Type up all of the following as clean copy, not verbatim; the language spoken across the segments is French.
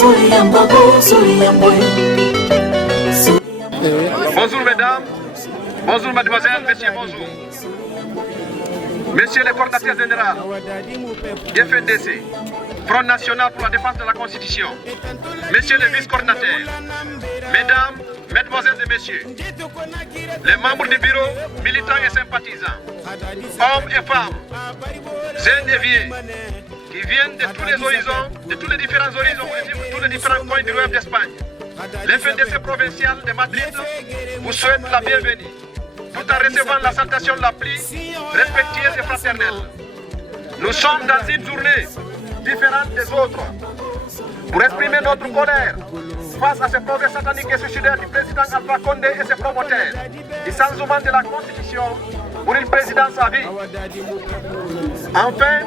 Bonjour mesdames, bonjour mademoiselles, messieurs, bonjour. Messieurs les coordinateurs généraux du FNDC, Front National pour la défense de la Constitution, messieurs les vice-coordinateurs, mesdames, mesdemoiselles et messieurs, les membres du bureau, militants et sympathisants, hommes et femmes, jeunes et vieux, qui viennent de tous les horizons, de tous les différents horizons, de tous les différents coins du royaume d'Espagne. L'FNDC provincial de Madrid vous souhaite la bienvenue, tout en recevant la salutation la plus respectueuse et fraternelle. Nous sommes dans une journée différente des autres pour exprimer notre colère face à ce projet satanique et suicidaire du président Alpha Condé et ses promoteurs, du changement de la Constitution pour une présidence à vie. Enfin,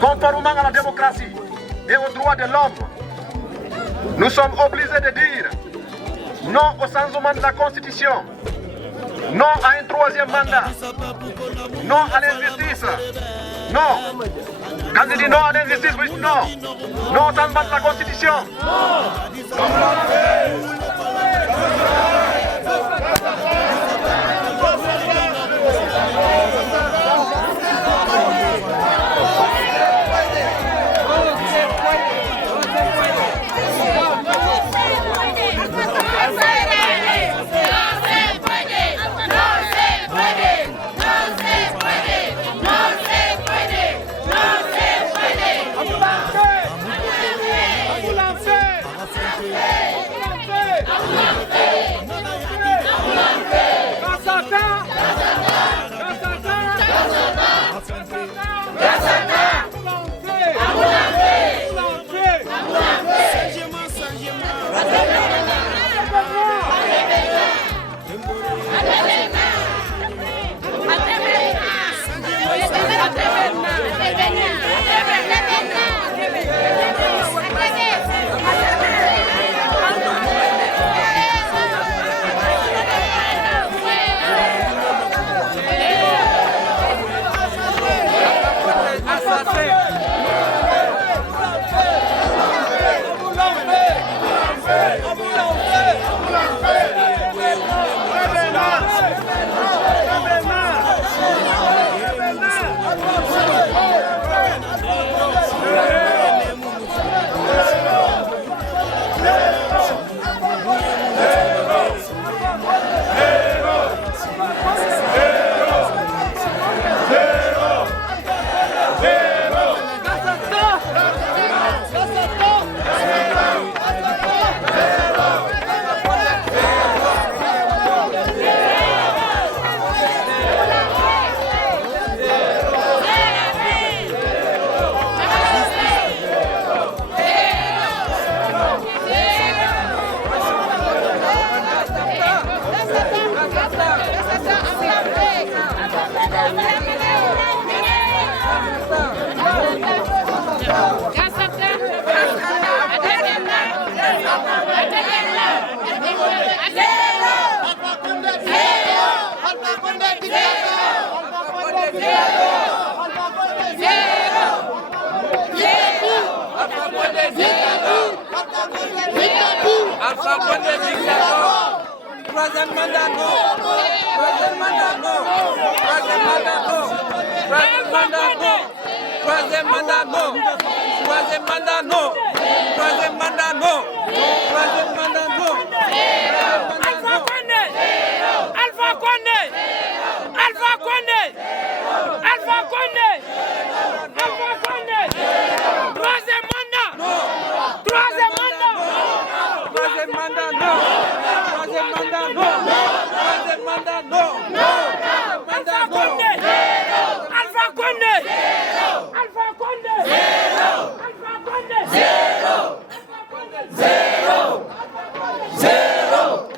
conformément à la démocratie et aux droits de l'homme, nous sommes obligés de dire non au changement de la Constitution, non à un troisième mandat, non à l'injustice, non. Quand je dis non à l'injustice, oui, non. Non au changement de la Constitution. Troisième mandat, non. Troisième mandat, non. Troisième mandat, non. Troisième mandat, non. Troisième mandat, non. Troisième mandat, non. Troisième mandat, non. Troisième mandat, non. Alpha Condé. Alpha Condé. Alpha Condé. Alpha Condé. Alpha Condé. Troisième mandat. Troisième mandat. Troisième mandat, non. Troisième mandat, non. Troisième mandat, non. Alpha Condé. Alpha Condé. Alpha Condé. Alpha Condé. Zéro. Zéro. Zéro.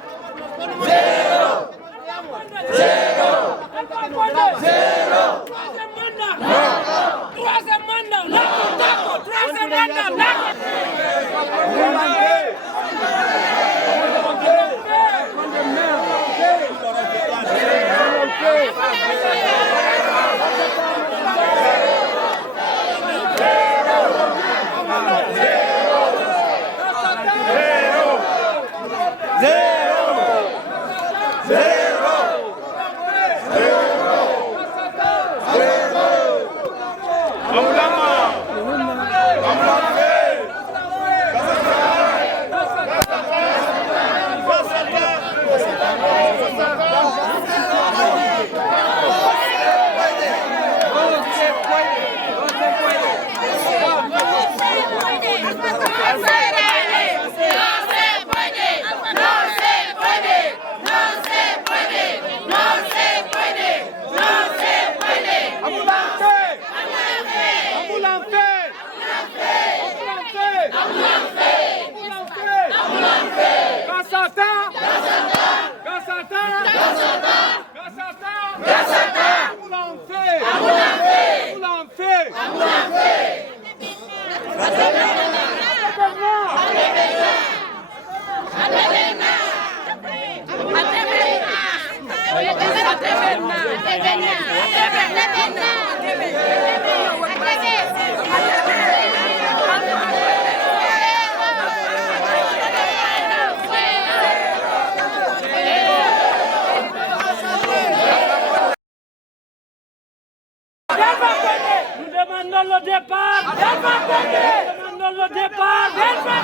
Nous demandons le départ. Nous demandons le départ. Sans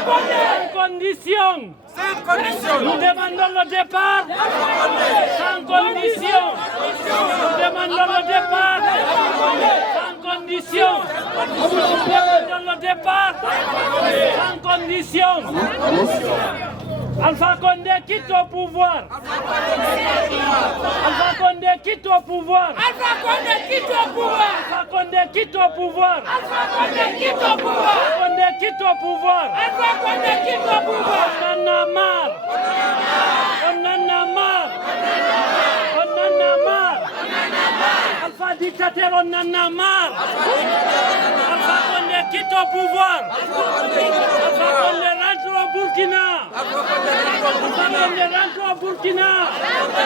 condition. Nous demandons le départ. Sans condition. Nous demandons le départ. Sans condition. Nous demandons le départ. Sans condition. Alpha Condé quitte au pouvoir. Alpha Condé quitte au pouvoir. Alpha Condé quitte au pouvoir. Alpha Condé quitte au pouvoir. Alpha Condé quitte au pouvoir. Condé quitte au pouvoir. Alpha Condé quitte au pouvoir. On en a marre. On en a marre. On en a marre. Alpha dictateur, on en a marre. Alpha Condé quitte au pouvoir. Alpha Condé rentre au Burkina. Alpha Condé rentre au Burkina. Alpha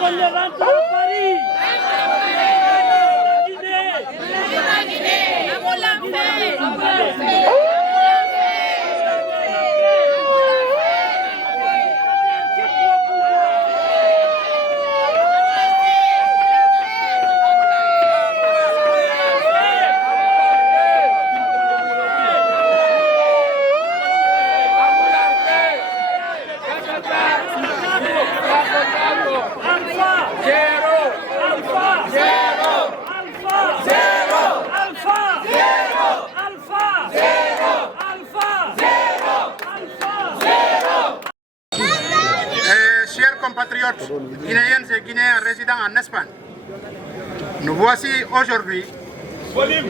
Condé rentre à Paris. La Guinée. Chers compatriotes guinéennes et guinéens résidant en Espagne, nous voici aujourd'hui,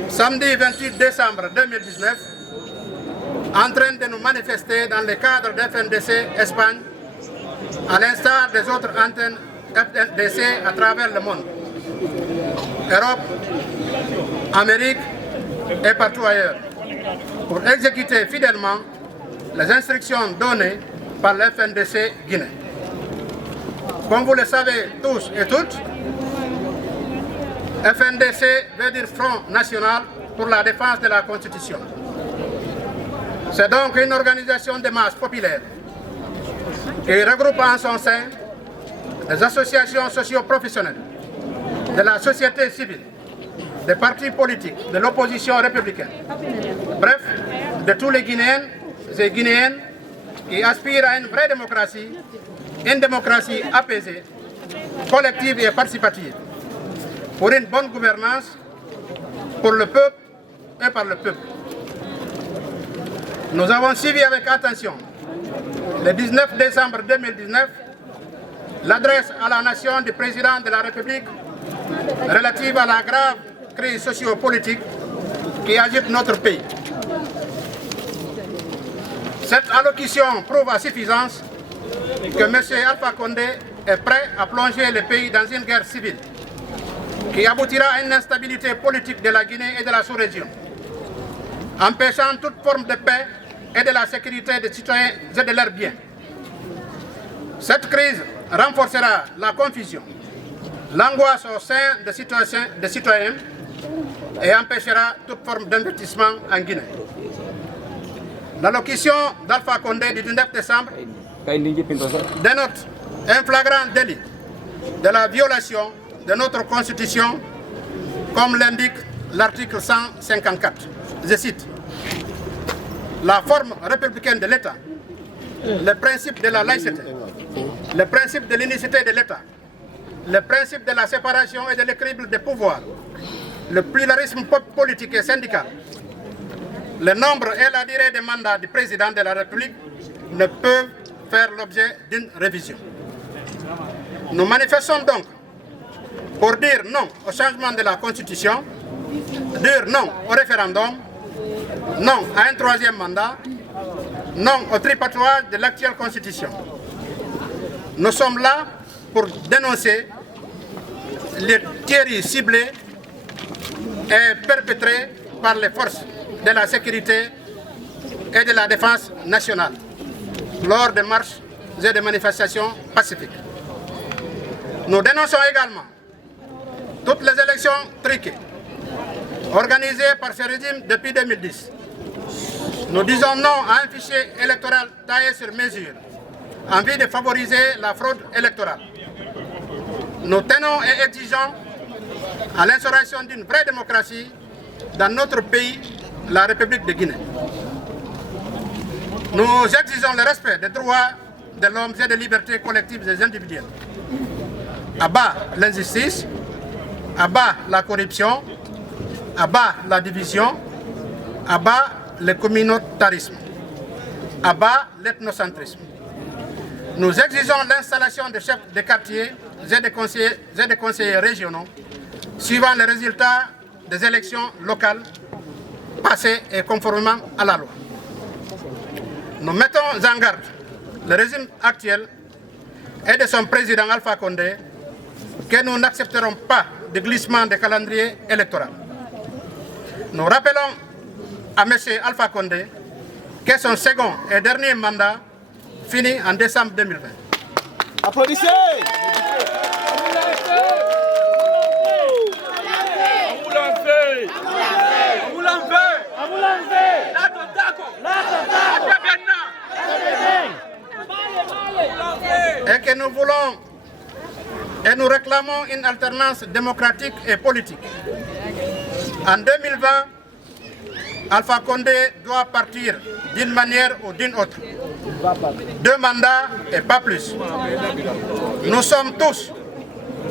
samedi 28 décembre 2019, en train de nous manifester dans le cadre d'FNDC Espagne, à l'instar des autres antennes FNDC à travers le monde, Europe, Amérique et partout ailleurs, pour exécuter fidèlement les instructions données par l'FNDC Guinée. Comme vous le savez tous et toutes, FNDC veut dire Front National pour la défense de la Constitution. C'est donc une organisation de masse populaire qui regroupe en son sein des associations socio-professionnelles, de la société civile, des partis politiques, de l'opposition républicaine, bref, de tous les Guinéens et Guinéennes qui aspirent à une vraie démocratie, une démocratie apaisée, collective et participative, pour une bonne gouvernance, pour le peuple et par le peuple. Nous avons suivi avec attention, le 19 décembre 2019, l'adresse à la nation du président de la République relative à la grave crise socio-politique qui agite notre pays. Cette allocution prouve à suffisance que M. Alpha Condé est prêt à plonger le pays dans une guerre civile qui aboutira à une instabilité politique de la Guinée et de la sous-région, empêchant toute forme de paix et de la sécurité des citoyens et de leurs biens. Cette crise renforcera la confusion, l'angoisse au sein des citoyens et empêchera toute forme d'investissement en Guinée. L'allocution d'Alpha Condé du 19 décembre dénote un flagrant délit de la violation de notre Constitution, comme l'indique l'article 154. Je cite: la forme républicaine de l'État, le principe de la laïcité, le principe de l'unicité de l'État, le principe de la séparation et de l'équilibre des pouvoirs, le pluralisme politique et syndical, le nombre et la durée des mandats du président de la République ne peuvent faire l'objet d'une révision. Nous manifestons donc pour dire non au changement de la Constitution, dire non au référendum, non à un troisième mandat, non au tripatouage de l'actuelle Constitution. Nous sommes là pour dénoncer les tueries ciblées est perpétrée par les forces de la sécurité et de la défense nationale lors des marches et des manifestations pacifiques. Nous dénonçons également toutes les élections truquées organisées par ce régime depuis 2010. Nous disons non à un fichier électoral taillé sur mesure en vue de favoriser la fraude électorale. Nous tenons et exigeons à l'instauration d'une vraie démocratie dans notre pays, la République de Guinée. Nous exigeons le respect des droits de l'homme et des libertés collectives et individuelles. À bas l'injustice, à bas la corruption, à bas la division, à bas le communautarisme, à bas l'ethnocentrisme. Nous exigeons l'installation des chefs de quartier et des conseillers régionaux suivant les résultats des élections locales passées et conformément à la loi. Nous mettons en garde le régime actuel et de son président Alpha Condé que nous n'accepterons pas de glissement de calendrier électoral. Nous rappelons à M. Alpha Condé que son second et dernier mandat finit en décembre 2020. Applaudissez! Et que nous voulons et nous réclamons une alternance démocratique et politique. En 2020, Alpha Condé doit partir d'une manière ou d'une autre. 2 mandats et pas plus. Nous sommes tous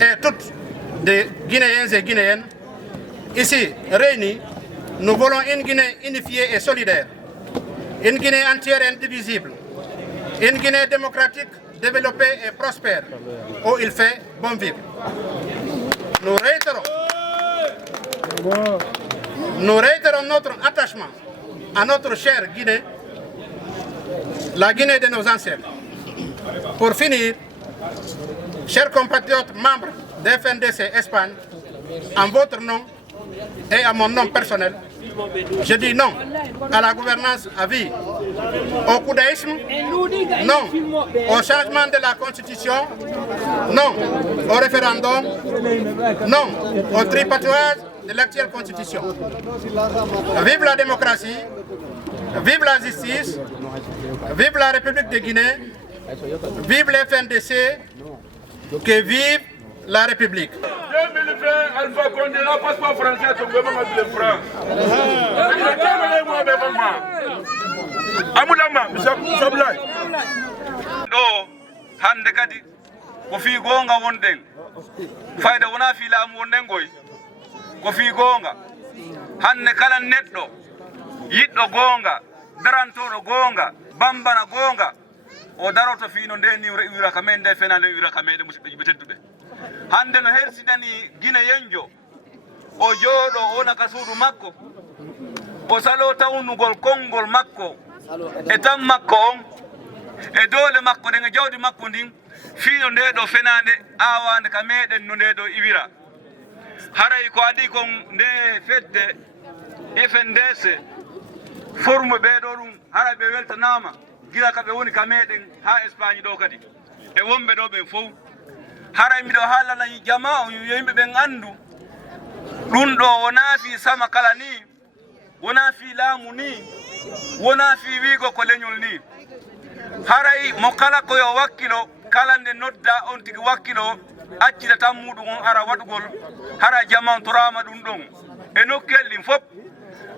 et toutes des Guinéens et Guinéennes ici réunis. Nous voulons une Guinée unifiée et solidaire, une Guinée entière et indivisible, une Guinée démocratique, développée et prospère, où il fait bon vivre. Nous réitérons notre attachement à notre chère Guinée, la Guinée de nos ancêtres. Pour finir, chers compatriotes membres de FNDC Espagne, en votre nom et à mon nom personnel, je dis non à la gouvernance à vie, au coudaïsme, non au changement de la Constitution, non au référendum, non au tripatouage de l'actuelle Constitution. Vive la démocratie, vive la justice, vive la République de Guinée, vive le FNDC, que vive la République. 2020, Alpha Condé n'a passeport français, son gouvernement de France. Amoulama, Sablay. Do, hande kadi, ko fi gonga wonden. Fayda wona fi laamu wonden goy. Ko fi gonga. Hande kala neddo, yiddo gonga, darantodo gonga, bambana gonga. O daroto fi no ndeni wira kamende fenande wira kamede musibbe tedduɓe. Hande no hersidani Guinée yenjo o jooɗo wona ka suudu makko o salo tawnugol konngol makko e tan makko on e doole makko ɗen e jawdi makko ndin fiino nde ɗo fenande awande ka meɗen no nde ɗo iwira haray ko adi kon nde fedde FNDC forme ɓeɗo ɗum haray ɓe weltanama gila ka ɓe woni ka meɗen ha Espagne ɗo kadi e wonɓe ɗo ɓe fof haray miɗo haalana jama o yimɓe ɓen andu ɗum ɗo wona fi sama kala ni wona fi laamu ni wona fi wiigo ko leñol ni haray mo kala koyo wakkilo kala nde nodda on tigi wakkilo accita tan muɗum on ara waɗugol hara jama on torama ɗum ɗon e nokkel ɗin fof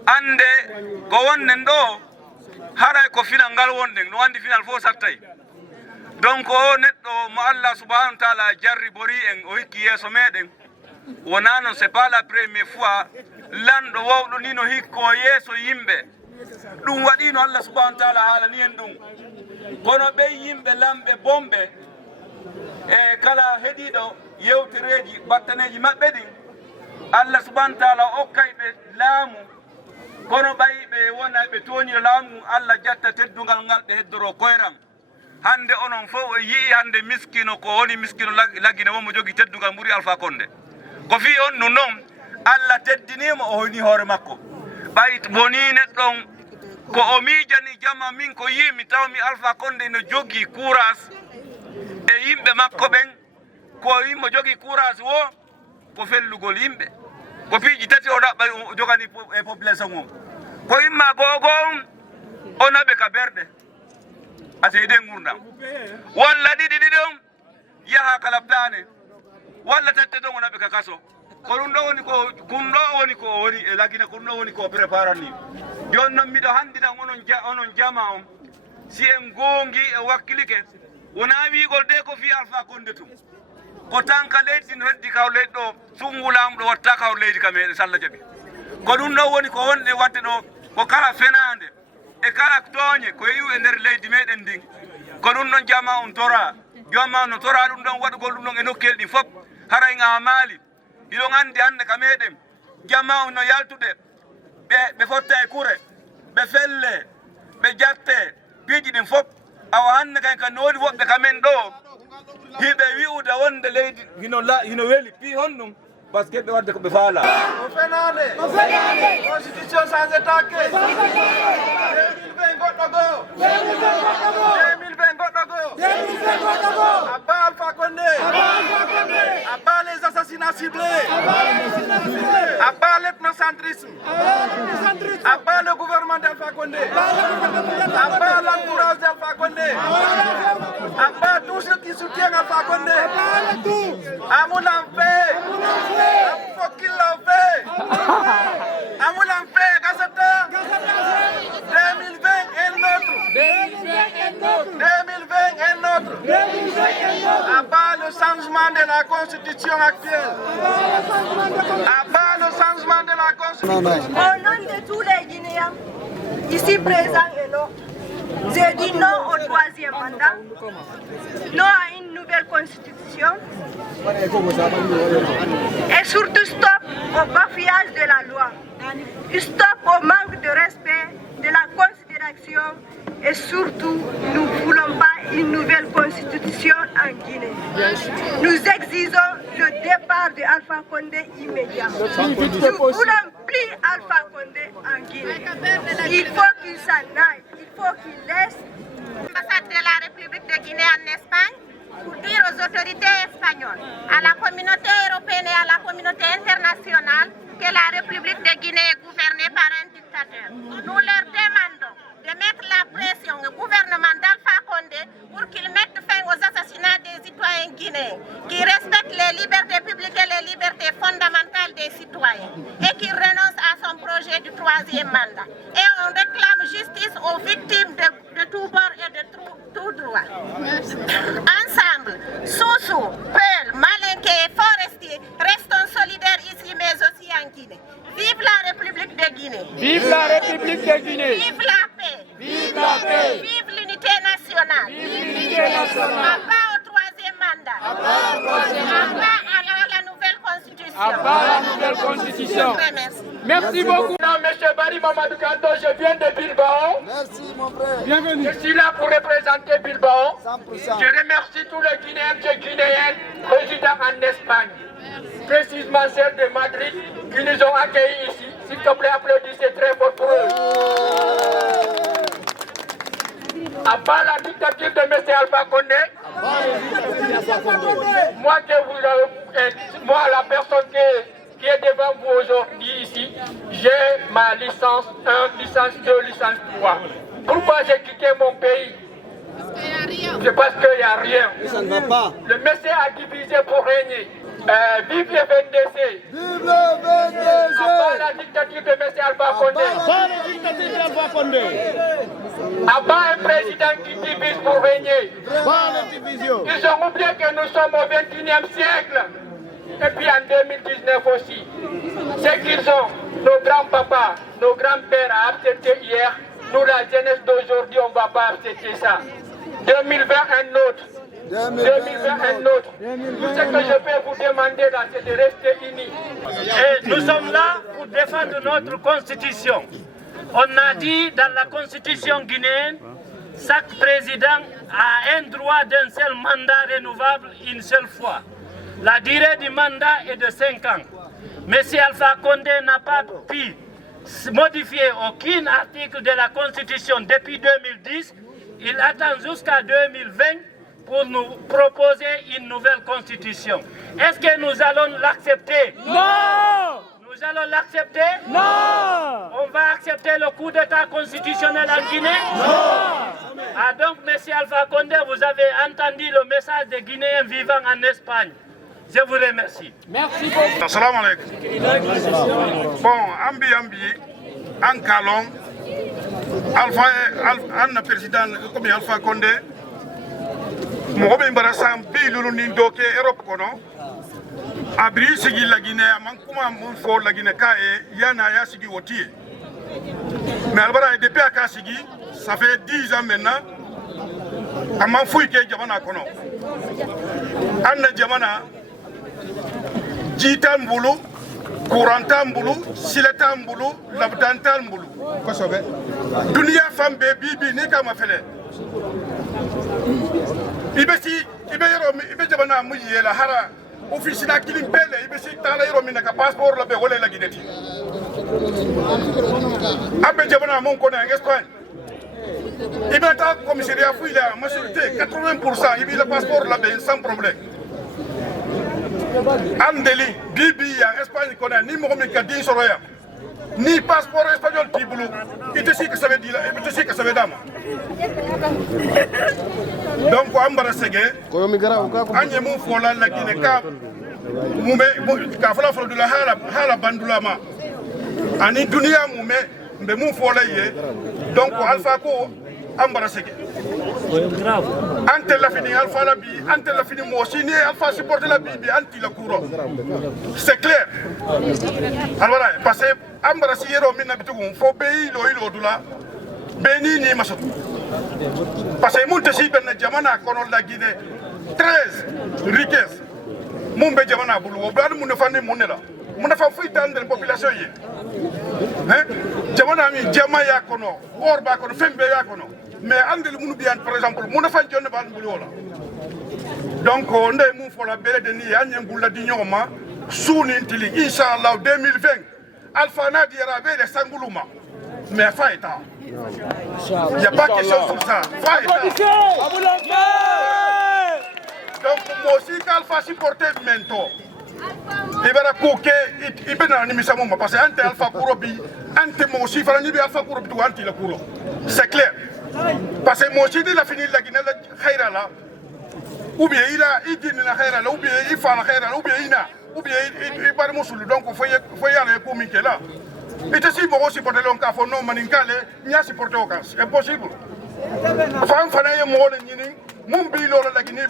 ande ko wonnen ɗo haray ko final ngal wonɗen no andi final fof sattay donc o neɗɗo mo Allah subhanahu wa taala jarri bori en o hikki yeeso meɗen wona non c'est pas la première fois lanɗo wawɗo ni no hikko yeeso yimɓe ɗum waɗino Allah subhanahu wa taala haalani en ɗum kono ɓe yimɓe lamɓe bomɓe e kala heeɗiɗo yewtereji battaneji maɓɓe ɗin Allah subhanahu wa taala okkay ɓe laamu kono ɓayi ɓe wona ɓe toñiro laamu Allah jatta teddungal ngal ɓe heddoro koyram hande onon fof o yii hande miskino ko woni miskino laggine wonmo jogi teddugal ɓuuri Alpha Condé ko fi on ɗum noon Allah teddinimo o honi hoore makko ɓayit boni neɗɗon ko o miijani jamma min ko yimi tawmi Alpha Condé no jogii courage e yimɓe makko ɓen ko yimmo jogii courage wo ko fellugol yimɓe ko piiji tati o ɗaɓɓa o jogani e population mum ko yimma gogo o naɓe ka berɗe ateyde gurdam walla ɗiɗi ɗiɗon yaha kala plane walla tette ɗon o naɓe ka kaso ko ɗum ɗo woni ko woni e lagina ko ɗum ɗo woni ko préparani joni noon miɗo handinan onon jama on si en gongi e wakkilike wona wigol de ko fi Alpha Condé tum ko tanka leydi no heddi kaw leydi ɗo sungulamu ɗo watta kaw leydi ka meɗen Salla Jaɓi ko ɗum ɗo woni ko wonɗe wadde ɗo ko kala fenade e kala tooñe ko yiw e nder leydi meɗen ndin ko ɗum ɗon jama on tora joma no tora ɗum ɗon waɗugol ɗum ɗon e nokkel ɗi fof haray nga maali ɗiɗon andi hande ka meɗen jama on no yaltude ɓe fotta e kure ɓe felle ɓe jatte piiji ɗin fof awa hande kay ka noodi woɓɓe kamen ɗo hiɓe wi'uda wonde leydi hino weeli pi hon ɗum par ce que ɓe wadde ko ɓe faala o fenade constitution sans attaqué 2020 goɗɗo goo 2020 goɗɗo goo Abba Alpha Condé Abba les assassinats ciblés Abba l'ethnocentrisme Abba le gouvernement d'Alpha Condé Abba l'entourage d'Alpha Condé Abba tous ceux qui soutiennent Alpha Condé Amoul en paix faut qu'il l'en fait Amoul en paix Gassata 2020 est notre 2020 est notre Abat le changement de la constitution actuelle Abat le changement de la constitution Au nom de tous les Guinéens ici présents et là, j'ai dit non au troisième mandat, non à une nouvelle constitution et surtout stop au bafouillage de la loi, stop au manque de respect de la considération et surtout nous ne voulons pas une nouvelle constitution en Guinée. Nous exigeons le départ de Alpha Condé immédiat. Nous ne voulons plus Alpha Condé en Guinée. Il faut qu'il s'en aille, il faut qu'il laisse l'ambassade de la République de Guinée en Espagne pour dire aux autorités espagnoles, à la communauté européenne et à la communauté internationale que la République de Guinée est gouvernée par un dictateur. Nous leur demandons de mettre la pression au gouvernement d'Alpha Condé pour qu'il mette fin aux assassinats des citoyens guinéens, qu'il respecte les libertés publiques et les libertés fondamentales des citoyens et qu'il renonce à son projet du troisième mandat. Et on réclame justice aux victimes de tout bord et de tout droit. Ensemble, Soussou, Peul, Malinké et Forestier, restons solidaires ici mais aussi en Guinée. Vive la République de Guinée. Vive la République de Guinée. Vive la paix. Vive la paix. Vive l'unité nationale. Vive l'unité nationale. Abba au troisième mandat. Abba à la nouvelle constitution. Abba la nouvelle constitution. Merci beaucoup. Monsieur Barry Mamadou Kanto, je viens de Bilbao. Merci mon frère. Bienvenue. Je suis là pour représenter Bilbao. 100%. Je remercie tous les Guinéens et Guinéennes résidant en Espagne. Précisément celles de Madrid qui nous ont accueillis ici. S'il te plaît, applaudissez très fort pour eux. À part la dictature de M. Alpha Condé, moi, la personne qui est devant vous aujourd'hui ici, j'ai ma licence 1, licence 2, licence 3. Pourquoi j'ai quitté mon pays? C'est parce qu'il n'y a rien. Ça ne va pas. Le Messie a divisé pour régner. Vive le VNDC. Vive le VNDC. Abat la dictature de M. Alpha Condé. Abat la dictature d'Alpha Condé. Abat un président qui divise pour régner. Abat la division. Ils ont oublié que nous sommes au 21e siècle. Et puis en 2019 aussi. C'est qu'ils ont, nos grands-papas, nos grands-pères à accepter hier. Nous, la jeunesse d'aujourd'hui, on ne va pas accepter ça. 2020, un autre. 2020, un autre. Tout ce que je peux vous demander là, c'est de rester unis. Et nous sommes là pour défendre notre constitution. On a dit dans la constitution guinéenne, chaque président a un droit d'un seul mandat renouvelable une seule fois. La durée du mandat est de 5 ans. M. Alpha Condé n'a pas pu modifier aucun article de la Constitution depuis 2010. Il attend jusqu'à 2020 pour nous proposer une nouvelle Constitution. Est-ce que nous allons l'accepter? Non! Nous allons l'accepter? Non! On va accepter le coup d'État constitutionnel en Guinée? Non! Ah donc, M. Alpha Condé, vous avez entendu le message des Guinéens vivant en Espagne. Je vous remercie. Merci beaucoup. Assalamu alaikum. Bon, ambi, en Kalong, Alpha président comme Alpha Condé, mo be mbarassam bi lulu ni doke Europe kono. Abri sigi la Guinée, mankuma mun fo la Guinée kae yana ya sigi wotie. Mais albara depuis aka sigi, ça fait 10 ans maintenant. Amman fouy ke jamana kono. Anna jamana jitan bulu, courantan bulu, siletan bulu, labdantan bulu. Kosobe. Dunia fambe bibi ni kama fele. Ibe jamana mu yela hara office na kilim bele ibe si tala yoro min ka passeport la be wala la gideti. Abe jamana mon ko na Espagne. Ibe ta commissariat fouille la majorité 80% ibe le passeport la be sans problème. Andeli bibi ya Espagne ko na ni mo mi ka din soroya. Ni passeport espagnol tibulu ite si que ça veut dire ite si que ça veut dama. Donc ambara sege anye mu fola la Guinée ka mume ka fola fola de la hala bandula ma ani dunia mume mbe mu fola ye donc Alpha ko ambara sege ante la fini Alpha la bi ante la fini mo si ni Alpha supporter la bi anti la couro c'est clair alors parce que ambara si yero min nabitu fo beyi lo ilo dula beni ni masatu parce que mon tesi ben jamana kono la Guinée 13 richesses mon be jamana bulu o blad mun fandi mun la mun fa fuy tan de population yi hein jamana mi jama ya kono or ba kono fembe ya kono mais andel mun bian par exemple mun fa jonne ban bulu wala donc on est mun fola bele de ni anyem bulla di nyoma souni tili inshallah 2020 Alpha na di rabe de sanguluma mais fa eta il n'y a pas question sur ça. Donc, moi aussi, Alpha supporter Mento. Il va couper, il va dans l'émission, parce que Ante Alpha Kourobi, Ante moi aussi, il va Alpha Kourobi, Ante la Kouro. C'est clair. Parce que moi aussi, il a fini la Guinée, la Khairala, ou bien il a dit la Khairala, ou bien il fait la Khairala, ou bien il a, ou bien il va Moussoul. Donc, il faut y aller pour Minkela. Et si vous supportez le cas, non, Maninkale, il y a supporté au cas. C'est impossible. Femme Fanaye Mole, mon bilo la Guinée,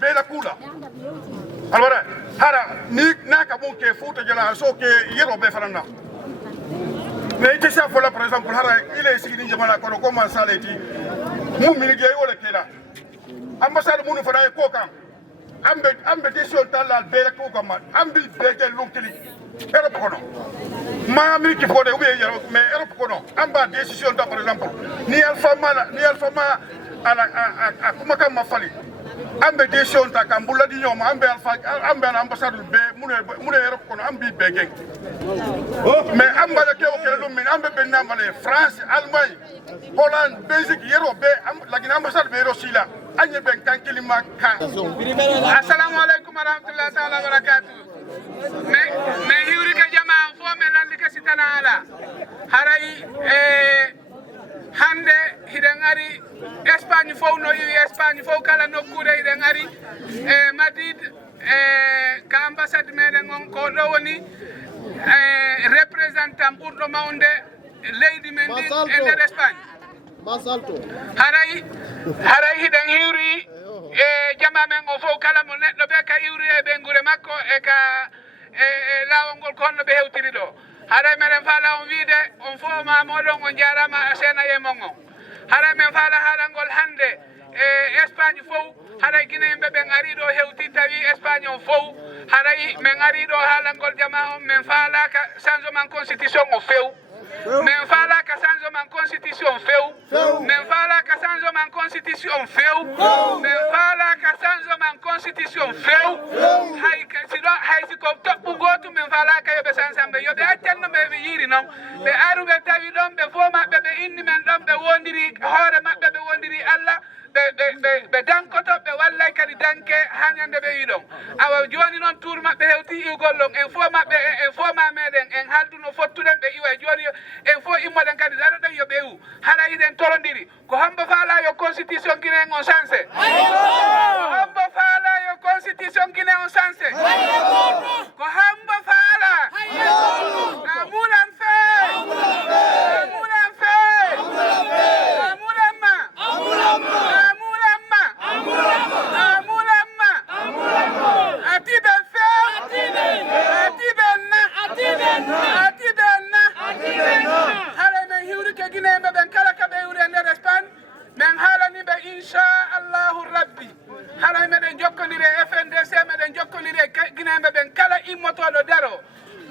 Bella Kula. Alors, Hara, Nick Nakabon qui est foutu de la so que Yero Befarana. Mais il était pour par exemple, il est ici, il a commencé à l'été. Mon milieu ou le Kela. Ambassade Mounou Fanaye Kokam. Ambe décision Tala Bella Kokam. Ambi Bella Lunkili. Europe kono mami ki fode ou bien mais Europe kono amba décision ta par exemple ni Alpha ala kuma kam ma fali ambe décision ta kambula di ñom ambe Alpha ambe ambassadeur be mune Europe kono ambi begen mais amba la kew kele min ambe ben namale France Allemagne Hollande Belgique Europe la gina ambassade be Rosila anye ben kankili makka assalamu alaykum wa rahmatullahi ta'ala wa barakatuh mais hiwri ka jama fo me landi ka sitana ala haray hande hiɗen ari Espagne fof no yiwi Espagne fof kala nokkure hiɗen ari Madrid ka ambassade meɗen on ko ɗo woni représentant ɓurɗo mawde leydi men ndi e nder Espagne haray hiɗen hiwri jama men o fof kala mo neɗɗo ɓe ka iwri e ɓe gure makko e ka lawol ngol ko honno ɓe hewtiri ɗo haray meɗen faala on wiide on fof ma moɗon on jarama sena yemon on haray men faala haalangol hande Espagne fof haray Guinée yimɓe ɓen ari ɗo hewti tawi Espagne on fof haray men ari ɗo haalangol jama on men faalaka changement constitution o few men faalaka changement constitution few men faalaka changement constitution few men faalaka ka sanzo man constitution few hay si ko toppu gotu men fala ka yobe sansambe yobe attenno be yiri non be arube tawi don be fo mabbe be inni men don be wondiri hoore mabbe be wondiri Allah be dankoto be wallay kadi danke hanyande be yidon awa joni non tour mabbe hewti gollon en fo mabbe en fo ma meden en halduno fottuden be iwa joni en fo immoden kadi dara den yobe wu hala iden torondiri ko hamba faala yo constitution kine on sanse ko hamba faala yo constitution kine on sanse ko hamba faala amulan fe amulan fe amulan ma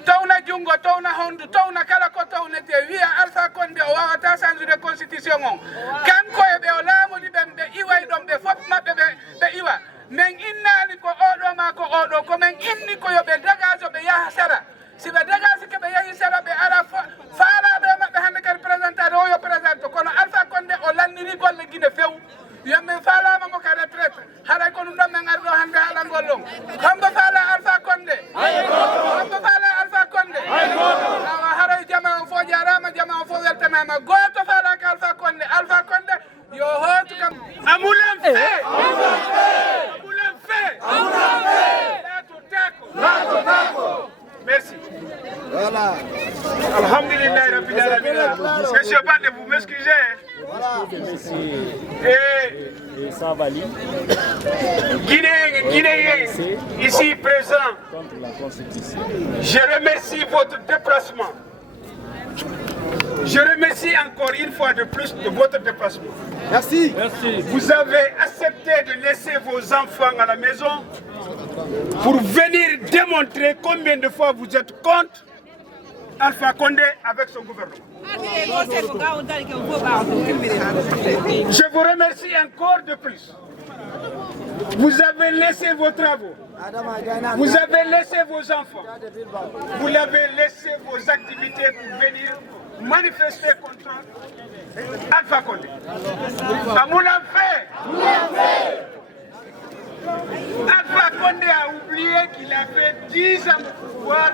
tawna jungo tawna hondu tawna kala ko tawna te wiya Alpha Condé o wawata sanjude constitution on kanko e be o laamodi be iway ɗon ɓe fof maɓɓe ɓe iwa men innali ko oɗo ma ko oɗo ko men inni ko yoɓe dagajo ɓe yaha sara si ɓe dagasi ke ɓe yahi sara ɓe ara faalaɓe maɓɓe hande kadi présentade o yo présente kono Alpha Condé o lanniri golle guine few yommen faalama mo ka retraite haɗay ko ɗum ɗon men ari ɗo hande haalangol on hombo faala Alpha Condé hombo faala Alpha Condé awa haray jama o fo jarama jama o fo weltanama goto faalaka Alpha Condé yo hootu kam amulen fe amulen fe lato tako merci. Voilà. Alhamdulillah Rabbil Alamin. Monsieur Bande, vous m'excusez. Et Savali, Guinéen ici présent, contre la Constitution. je remercie votre déplacement. Je remercie encore une fois de plus de votre déplacement. Merci. Merci. Vous avez accepté de laisser vos enfants à la maison pour venir démontrer combien de fois vous êtes contre Alpha Condé avec son gouvernement. Je vous remercie encore de plus. Vous avez laissé vos travaux. Vous avez laissé vos enfants. Vous avez laissé vos activités pour venir manifester contre Alpha Condé. Amoula fait. Alpha Condé a oublié qu'il a fait 10 ans de pouvoir.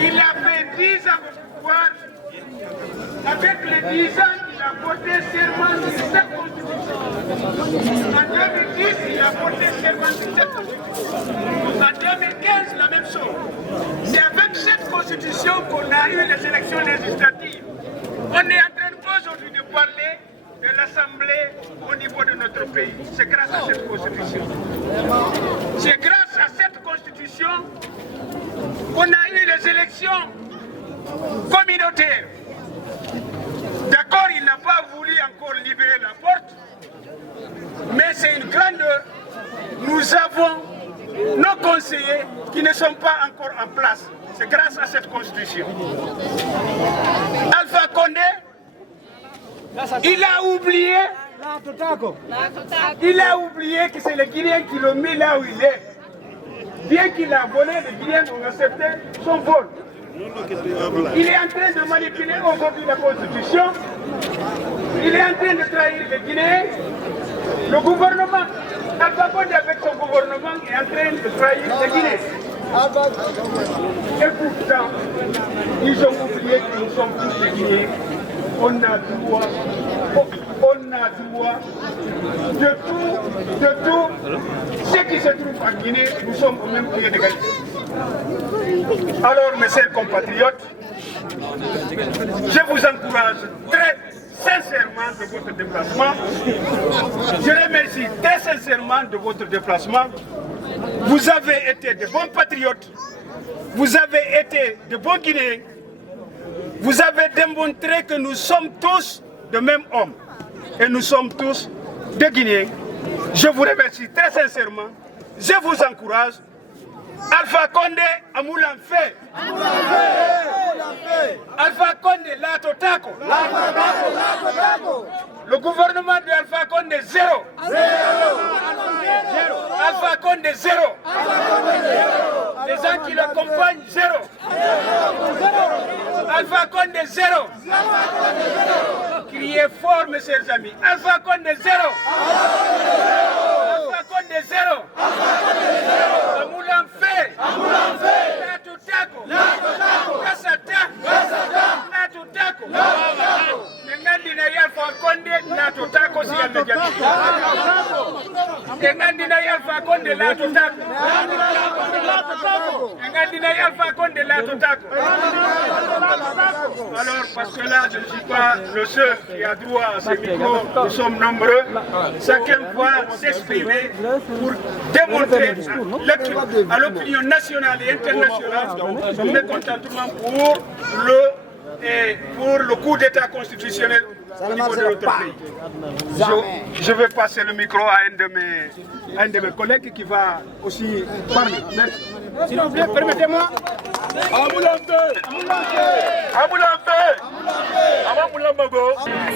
Il a fait 10 ans de pouvoir. Avec les 10 ans, il a porté serment sur cette constitution. En 2010, il a porté serment sur cette constitution. En 2015, la même chose. C'est avec cette constitution qu'on a eu les élections législatives. On est en train aujourd'hui de parler de l'Assemblée au niveau de notre pays. C'est grâce à cette constitution. C'est grâce à cette constitution qu'on a eu les élections communautaires. D'accord, il n'a pas voulu encore libérer la porte, mais c'est une grande... Nous avons nos conseillers qui ne sont pas encore en place. C'est grâce à cette constitution. Alpha Condé, il a oublié que c'est les Guinéens qui l'ont mis là où il est. Bien qu'il a volé, les Guinéens ont accepté son vol. Il est en train de manipuler aujourd'hui la Constitution. Il est en train de trahir les Guinéens. Le gouvernement, Alpha Condé avec son gouvernement, est en train de trahir les Guinéens. Et pourtant, ils ont oublié que nous sommes tous les Guinéens. On a droit de tout ce qui se trouve en Guinée, nous sommes au même pied d'égalité. Alors, mes chers compatriotes, je vous encourage très sincèrement de votre déplacement. Je remercie très sincèrement de votre déplacement. Vous avez été de bons patriotes, vous avez été de bons Guinéens, vous avez démontré que nous sommes tous de même homme et nous sommes tous des Guinéens. Je vous remercie très sincèrement, je vous encourage. Alpha Condé, Amoulan fait. Alpha Condé, Lato Tako. Le gouvernement de Alpha Condé, zéro. Condé, zéro. Les gens qui l'accompagnent, zéro. Alpha Condé, zéro. Criez fort, mes chers amis. Alpha Condé, zéro. Alpha Condé, zéro. Amoulan fait. Natutako. Kasata. Natutako. Nengandina Alpha Condé, Natutako si amejaki. Nengandina Alpha Condé, Natutako. Nengandina Alpha Condé, Natutako. Alors, parce que là, je ne suis pas le seul qui a droit à ce micro, nous sommes nombreux. Chacun va s'exprimer pour démontrer à l'opinion nationale et internationale son mécontentement pour le coup d'État constitutionnel au niveau de notre pays. Je vais passer le micro à un de mes collègues qui va aussi parler. Merci. S'il vous plaît, permettez-moi.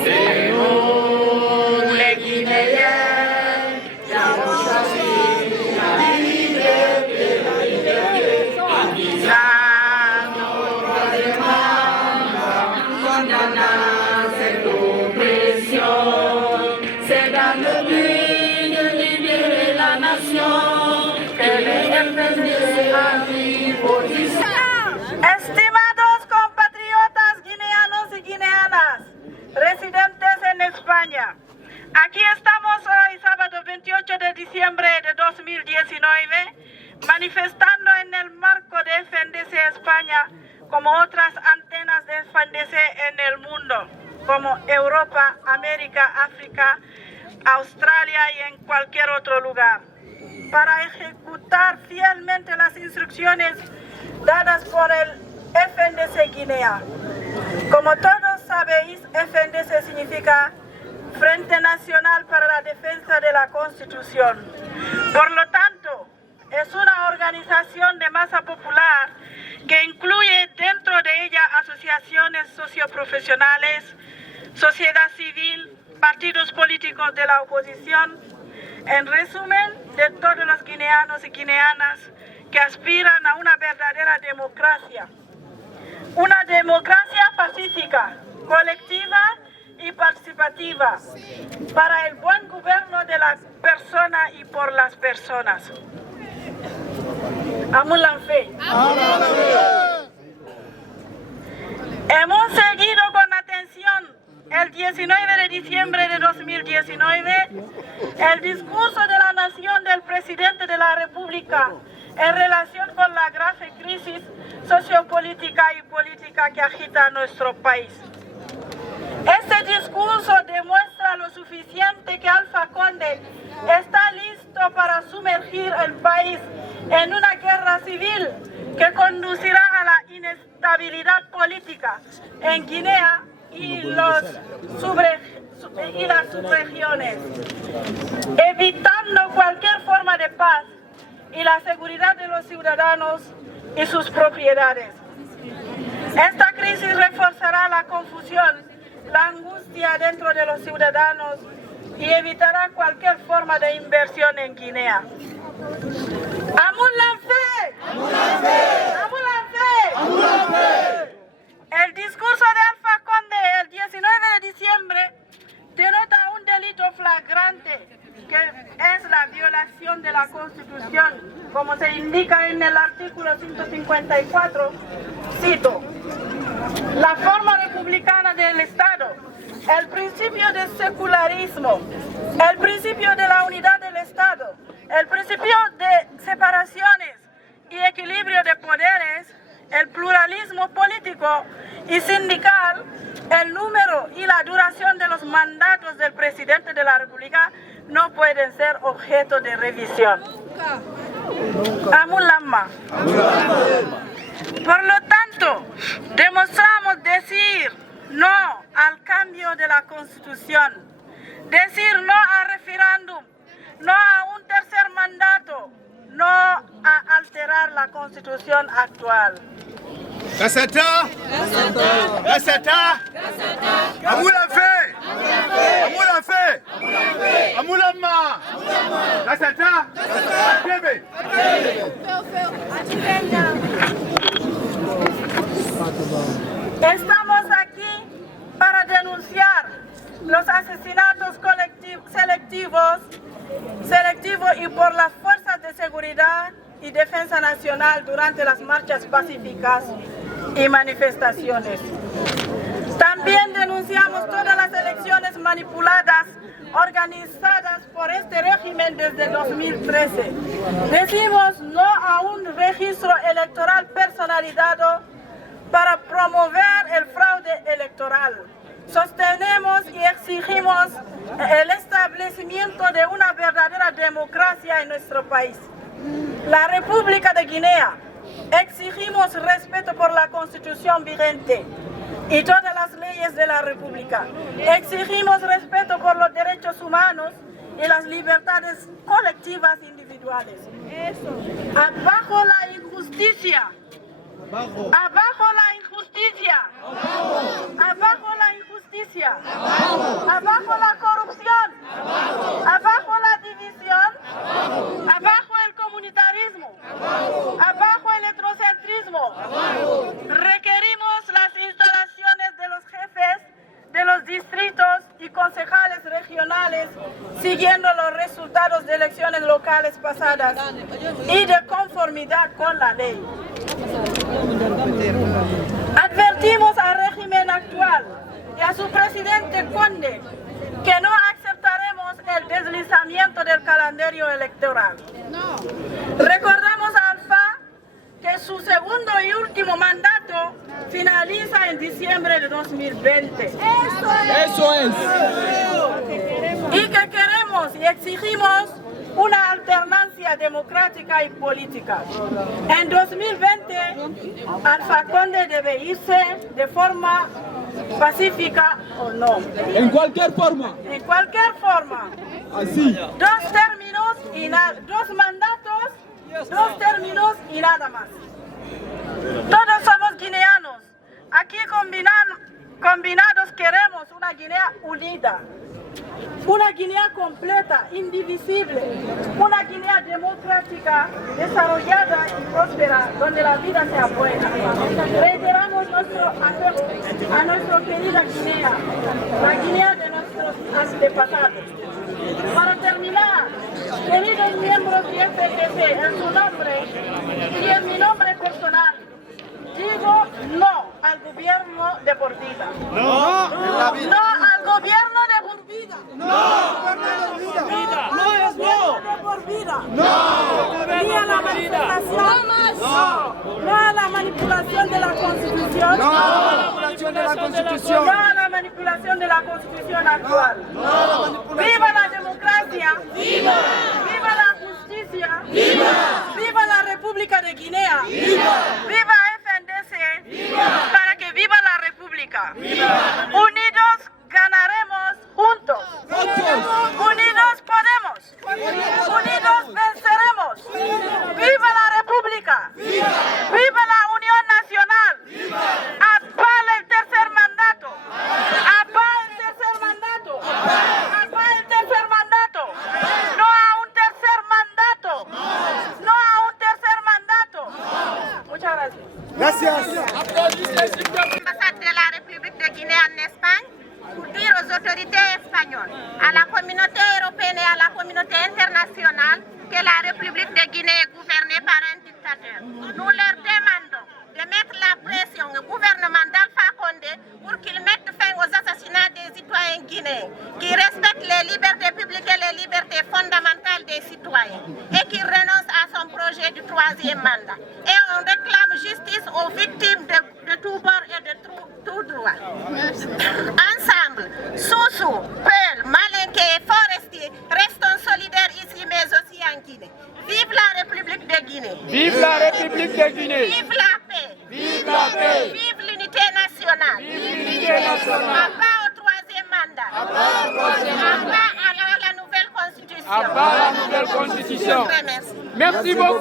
C'est nous les Guinéens qui avons choisi la liberté, nos demandes, condamnant cette oppression. C'est dans le but de libérer la nation que les FNDC arrivent au Estimados compatriotas guineanos y guineanas, residentes en España, aquí estamos hoy, sábado 28 de diciembre de 2019, manifestando en el marco de FNDC España, como otras antenas de FNDC en el mundo, como Europa, América, África, Australia y en cualquier otro lugar, para ejecutar fielmente las instrucciones dadas por el FNDC Guinea. Como todos sabéis, FNDC significa Frente Nacional para la Defensa de la Constitución. Por lo tanto, es una organización de masa popular que incluye dentro de ella asociaciones socioprofesionales, sociedad civil, partidos políticos de la oposición, en resumen, de todos los guineanos y guineanas que aspiran a una verdadera democracia. Una democracia pacífica, colectiva y participativa, para el buen gobierno de la persona y por las personas. Amoulan Fe. Hemos seguido con atención el 19 de diciembre de 2019 el discurso de la nación del presidente de la República en relación con la grave crisis sociopolítica y política que agita a nuestro país. Este discurso demuestra lo suficiente que Alpha Condé está listo para sumergir el país en una guerra civil que conducirá a la inestabilidad política en Guinea y las subregiones, evitando cualquier forma de paz y la seguridad de los ciudadanos y sus propiedades. Esta crisis reforzará la confusión, la angustia dentro de los ciudadanos y evitará cualquier forma de inversión en Guinea. ¡Amoulan Fe! ¡Amoulan Fe! El discurso de Alpha Condé el 19 de diciembre denota un delito flagrante que es la violación de la Constitución, como se indica en el artículo 154, cito: la forma republicana del Estado, el principio de secularismo, el principio de la unidad del Estado, el principio de separaciones y equilibrio de poderes, el pluralismo político y sindical, el número y la duración de los mandatos del presidente de la República no pueden ser objeto de revisión. Amoulanma. Por lo tanto, demostramos decir no al cambio de la Constitución, decir no al referéndum, no a un tercer mandato, no a alterar la Constitución actual. Kasata! Kasata! Amoulan Fe! Amoulan Fe! Amulama. Gassata. Kebe. Estamos aquí para denunciar los asesinatos selectivos y por las fuerzas de seguridad y defensa nacional durante las marchas pacíficas y manifestaciones. También denunciamos todas las elecciones manipuladas organizadas por este régimen desde 2013. Decimos no a un registro electoral personalizado para promover el fraude electoral. Sostenemos y exigimos el establecimiento de una verdadera democracia en nuestro país. La República de Guinea, exigimos respeto por la Constitución vigente y todas las leyes de la República. Exigimos respeto por los derechos humanos y las libertades colectivas individuales. Abajo la injusticia. Abajo la injusticia. Abajo la injusticia. Abajo la corrupción. Abajo la división. Abajo el comunitarismo. Abajo el etnocentrismo. Requerimos las instalaciones de los jefes de los distritos y concejales regionales siguiendo los resultados de elecciones locales pasadas y de conformidad con la ley. Advertimos al régimen actual y a su presidente Conde que no aceptaremos el deslizamiento del calendario electoral. Recordamos a Alpha que su segundo y último mandato finaliza en diciembre de 2020. Eso es. Y que queremos y exigimos una alternancia democrática y política. En 2020, Alpha Conde debe irse de forma pacífica o no. En cualquier forma. En cualquier forma. Así. Dos términos y dos mandatos, dos términos y nada más. Todos somos guineanos. Aquí combinados queremos una Guinea unida. Una Guinea completa, indivisible, una Guinea democrática, desarrollada y próspera, donde la vida sea buena. Reiteramos nuestro apelo a nuestra querida Guinea, la Guinea de nuestros antepasados. Para terminar, queridos miembros de FNDC, en su nombre y en mi nombre personal, digo no al gobierno de por vida. No. No al gobierno de por vida. No es no. De por vida. No. Ni a la manipulación. No a la manipulación de la Constitución. No a la manipulación de la Constitución. No a la manipulación de la Constitución actual. ¡Viva la democracia! ¡Viva! ¡Viva la justicia! ¡Viva! ¡Viva la República de Guinea! ¡Viva! ¡Viva FNDC! ¡Viva! Para que viva la República. ¡Viva! Unidos ganaremos juntos. Unidos podemos. Unidos venceremos. ¡Viva la República! ¡Viva la Unión Nacional! ¡Apala el tercer mandato! ¡Apala el tercer mandato! ¡Apala el tercer mandato! ¡No a un tercer mandato! ¡No a un tercer mandato! Muchas gracias. L'ambassade de la République de Guinée en Espagne pour dire aux autorités espagnoles, à la communauté européenne et à la communauté internationale que la République de Guinée est gouvernée par un dictateur. Nous leur demandons de mettre la pression au gouvernement d'Alpha Condé pour qu'il mette fin aux assassinats des citoyens guinéens, qui respectent les libertés publiques et les libertés fondamentales des citoyens et qui renonce à son projet du troisième mandat. Et on réclame justice aux victimes de tout bord et de tout droit. Ensemble, Soussou, Peul, Malinké et Forestier, restons solidaires ici mais aussi en Guinée. Vive la République de Guinée! Vive la République de Guinée! Vive la paix! Vive la paix! Vive l'unité nationale! Vive l'unité nationale! Abat au troisième mandat! Abat au troisième mandat! Abat à la nouvelle constitution! Abat à la nouvelle constitution! Je vous remercie. Merci beaucoup!